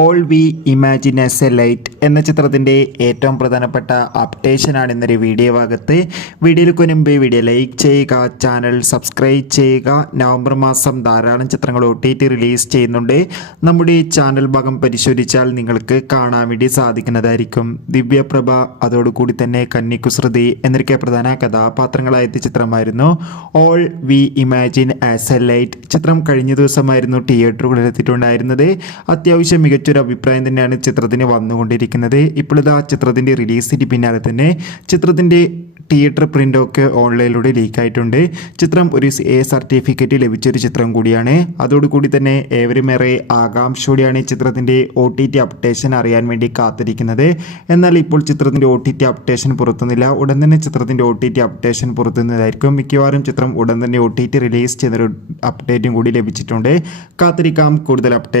All we imagine as A light എന്ന ചിത്രത്തിൻ്റെ ഏറ്റവും പ്രധാനപ്പെട്ട അപ്ഡേഷനാണ് ഇന്നൊരു വീഡിയോ ഭാഗത്ത്. വീഡിയോയിലേക്ക് മുൻപ് വീഡിയോ ലൈക്ക് ചെയ്യുക, ചാനൽ സബ്സ്ക്രൈബ് ചെയ്യുക. നവംബർ മാസം ധാരാളം ചിത്രങ്ങൾ OTT റിലീസ് ചെയ്യുന്നുണ്ട്. നമ്മുടെ ഈ ചാനൽ ഭാഗം പരിശോധിച്ചാൽ നിങ്ങൾക്ക് കാണാൻ വേണ്ടി സാധിക്കുന്നതായിരിക്കും. ദിവ്യപ്രഭ, അതോടുകൂടി തന്നെ കന്നി കുസൃതി എന്നൊക്കെ പ്രധാന കഥാപാത്രങ്ങളായ ചിത്രമായിരുന്നു all we imagine as A light. ചിത്രം കഴിഞ്ഞ ദിവസമായിരുന്നു തിയേറ്ററുകളിൽ എത്തിയിട്ടുണ്ടായിരുന്നത്. അത്യാവശ്യം മികച്ചൊരു അഭിപ്രായം തന്നെയാണ് ചിത്രത്തിന് വന്നുകൊണ്ടിരിക്കുന്നത്. ഇപ്പോഴിതാ ചിത്രത്തിൻ്റെ റിലീസിന് പിന്നാലെ തന്നെ ചിത്രത്തിൻ്റെ തിയേറ്റർ പ്രിൻ്റൊക്കെ ഓൺലൈനിലൂടെ ലീക്കായിട്ടുണ്ട്. ചിത്രം ഒരു A സർട്ടിഫിക്കറ്റ് ലഭിച്ചൊരു ചിത്രം കൂടിയാണ്. അതോടുകൂടി തന്നെ ഏവരുമേറെ ആകാംക്ഷയോടെയാണ് ചിത്രത്തിൻ്റെ OTT അപ്ഡേഷൻ അറിയാൻ വേണ്ടി കാത്തിരിക്കുന്നത്. എന്നാൽ ഇപ്പോൾ ചിത്രത്തിൻ്റെ OTT അപ്ഡേഷൻ പുറത്തുനിന്നില്ല. ഉടൻ തന്നെ ചിത്രത്തിൻ്റെ OTT അപ്ഡേഷൻ പുറത്തുനിന്നതായിരിക്കും. മിക്കവാറും ചിത്രം ഉടൻ തന്നെ OTT റിലീസ് ചെയ്യുന്നൊരു അപ്ഡേറ്റും കൂടി ലഭിച്ചിട്ടുണ്ട്. കാത്തിരിക്കാം കൂടുതൽ അപ്ഡേറ്റ്.